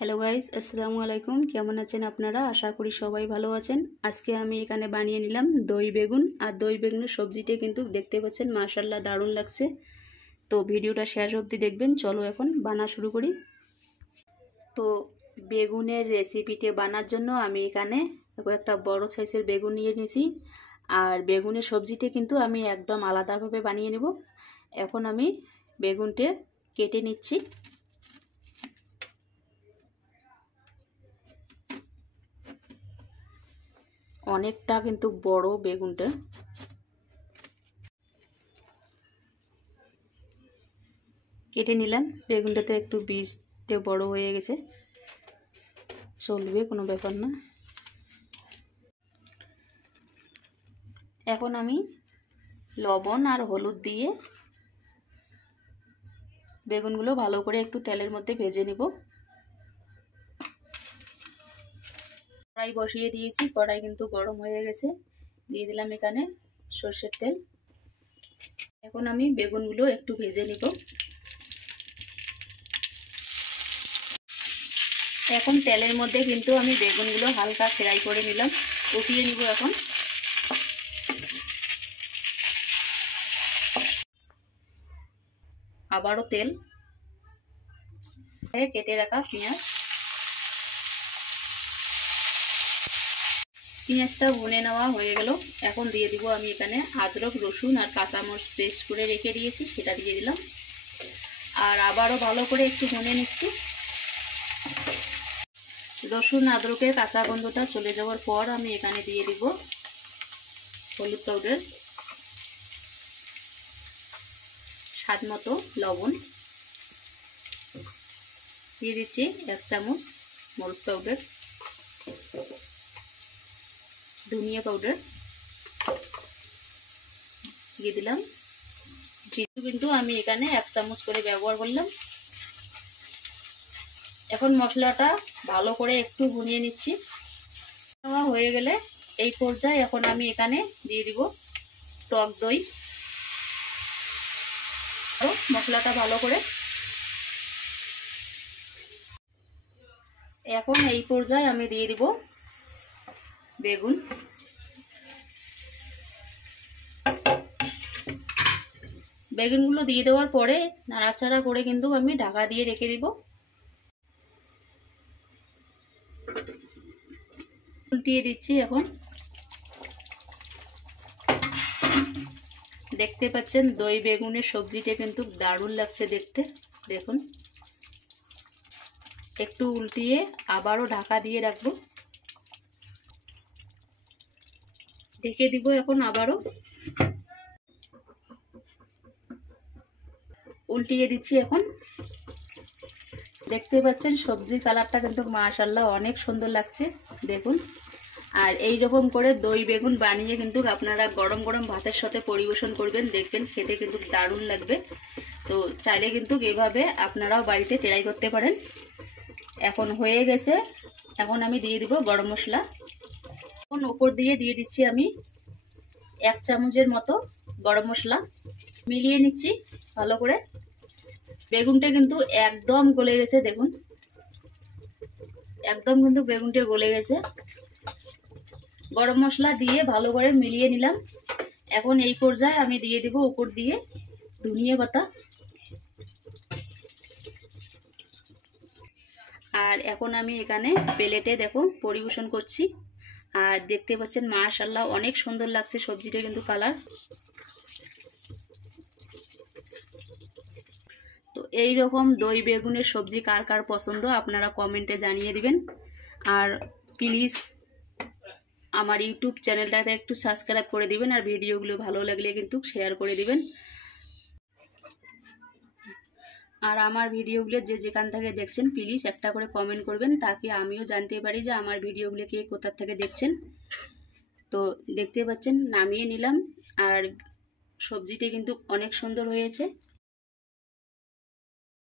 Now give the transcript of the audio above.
Hello guys, আসসালামু আলাইকুম। কেমন আছেন আপনারা? আশা করি সবাই ভালো আছেন। আজকে আমি এখানে বানিয়ে নিলাম দই বেগুন। আর দই বেগুনের সবজিটা কিন্তু দেখতে পাচ্ছেন মাশাআল্লাহ দারুণ লাগছে। তো ভিডিওটা শেষ অবধি দেখবেন। চলো এখন বানা শুরু করি। তো বেগুনের রেসিপিটি বানার জন্য আমি এখানে একটা বড় সাইজের বেগুন নিয়ে নিয়েছি। আর বেগুনের সবজিটা কিন্তু আমি একদম আলাদাভাবে বানিয়ে নেব। এখন আমি বেগুনটা কেটে নিচ্ছি। অনেকটা কিন্তু বড় বেগুনটা। কেটে নিলাম। বেগুনটাতে একটু বীজটা বড় হয়ে গেছে, চলবে, কোনো ব্যাপার না। এখন আমি লবণ আর হলুদ দিয়ে বেগুনগুলো ভালো করে একটু তেলের মধ্যে ভেজে নেব। কড়াই বসিয়ে দিয়েছি, কড়াই কিন্তু গরম হয়ে গেছে। দিয়ে দিলাম এখানে সরষের তেল। এখন আমি বেগুনগুলো একটু ভেজে নিব। এখন তেলের মধ্যে কিন্তু আমি বেগুনগুলো হালকা ফ্রাই করে নিলাম। উঠিয়ে নিব এখন। আবারও তেল, কেটে রাখা পেঁয়াজটা ভুনে নেওয়া হয়ে গেল। এখন দিয়ে দিব আমি এখানে আদরক, রসুন আর কাঁচামরিচ পেস্ট করে রেখে দিয়েছি, সেটা দিয়ে দিলাম। আর আবারও ভালো করে একটু ভুনে নিচ্ছি। রসুন আদরকের কাঁচা গন্ধটা চলে যাওয়ার পর আমি এখানে দিয়ে দিব হলুদ পাউডার, স্বাদ মতো লবণ, দিয়ে দিচ্ছি 1 চামচ মরিচ পাউডার, ধনিয়া পাউডার দিয়ে দিলাম। জিরা কিন্তু আমি এখানে 1 চামচ করে ব্যবহার করলাম। এখন মশলাটা ভালো করে একটু ভুনিয়ে নিচ্ছি। হয়ে গেলে এই পর্যায়ে এখন আমি এখানে দিয়ে দিব টক দই। মশলাটা ভালো করে, এখন এই পর্যায়ে আমি দিয়ে দিব বেগুন। বেগুনগুলো দিয়ে দেওয়ার পরে নাড়াচাড়া করে কিন্তু আমি ঢাকা দিয়ে রেখে দিব। উল্টিয়ে দিচ্ছি এখন। দেখতে পাচ্ছেন দই বেগুনের সবজিটা কিন্তু দারুণ লাগছে দেখতে। দেখুন, একটু উল্টিয়ে আবারও ঢাকা দিয়ে রাখবো। ঢেকে দিব এখন। আবারও উল্টিয়ে দিচ্ছি এখন। দেখতে পাচ্ছেন সবজির কালারটা কিন্তু মাশাআল্লাহ অনেক সুন্দর লাগছে, দেখুন। আর এই রকম করে দই বেগুন বানিয়ে কিন্তু আপনারা গরম গরম ভাতের সাথে পরিবেশন করবেন, দেখবেন খেতে কিন্তু দারুণ লাগবে। তো চাইলে কিন্তু এভাবে আপনারাও বাড়িতে ট্রাই করতে পারেন। এখন হয়ে গেছে। এখন আমি দিয়ে দিব গরম মশলা। এখন উপর দিয়ে দিচ্ছি আমি 1 চামচের মতো গরম মশলা। মিলিয়ে নিচ্ছি ভালো করে। বেগুনটা কিন্তু একদম গলে গেছে, দেখুন, একদম কিন্তু বেগুনটা গলে গেছে। গরম মশলা দিয়ে ভালো করে মিলিয়ে নিলাম। এখন এই পর্যায়ে আমি দিয়ে দিব উপর দিয়ে ধনিয়া পাতা। আর এখন আমি এখানে প্লেটে দেখো পরিবেশন করছি। আর দেখতে পাচ্ছেন মাশাআল্লাহ অনেক সুন্দর লাগছে সবজিটা কিন্তু কালার। তো এই রকম দই বেগুনের সবজি কার কার পছন্দ আপনারা কমেন্টে জানিয়ে দিবেন। আর প্লিজ আমার ইউটিউব চ্যানেলটাতে একটু সাবস্ক্রাইব করে দিবেন। আর ভিডিওগুলো ভালো লাগলে কিন্তু শেয়ার করে দিবেন। আর আমার ভিডিওগুলো যে যেখান থেকে দেখছেন প্লিজ একটা করে কমেন্ট করবেন, তাকে আমিও জানতে পারি যে আমার ভিডিওগুলো কে কোথা থেকে দেখছেন। তো দেখতে পাচ্ছেন নামিয়ে নিলাম। আর সবজিটা কিন্তু অনেক সুন্দর হয়েছে।